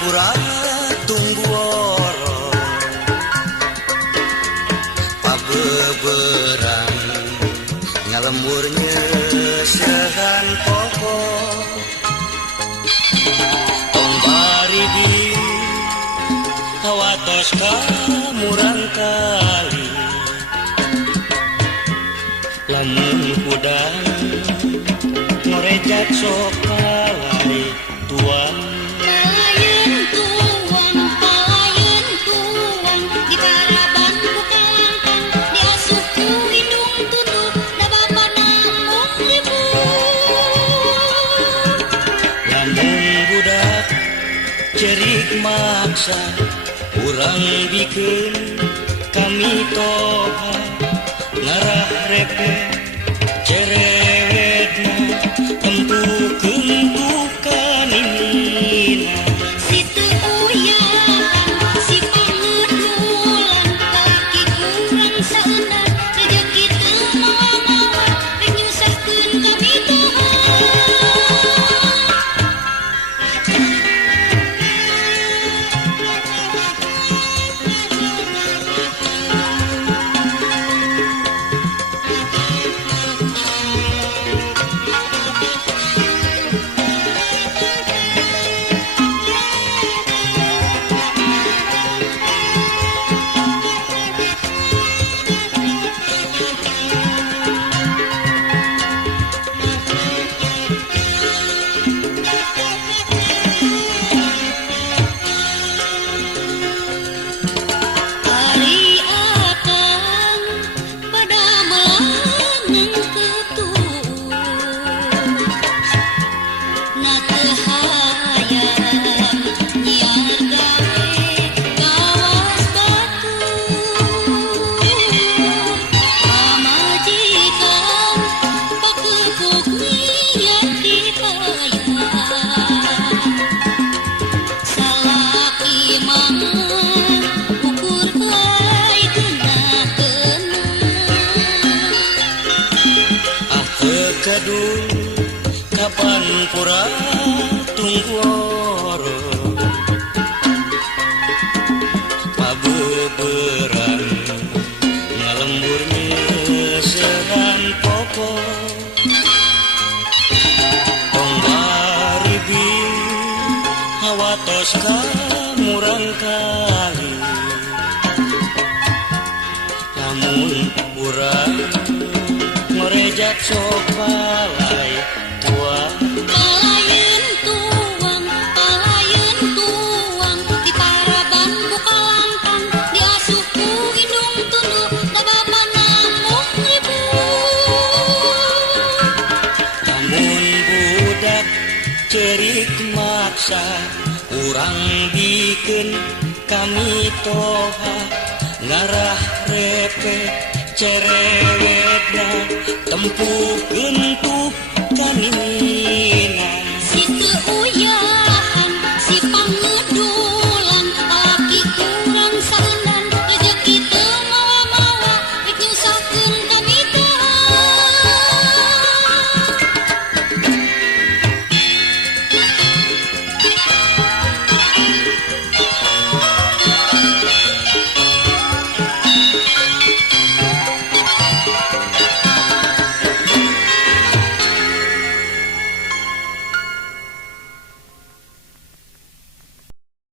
pura tunggu oro pabeberan ngalemurnya sehan pokok tong barigi hawatos kamurang kali lamun kudang ngorejak sok kalari tuang palayeun tuang di Paraban Bukalangkang diasup ku hidung tutup da bapa namung ribut lamun budak cerik maksa urang bikin kami toha ngarah repe cerewetna tempukeun bukanina si teu uyahan si pangedulan kaki kurang saeunak rejeki teu mawa-mawa rek nyusahkeun kami toha Kedul kapan pura tunggu oro pabeberan ngalembur sehan pokok tong baribi hawatos kamurang kali lamun urang ngorejak sok palai tuang palayeun tuang di Paraban Bukalangkang diasup ku hidung tunduk da bapa namung ribut lamun budak cerik maksa urang bikin kami toha ngarah repe cerewetna tempukeun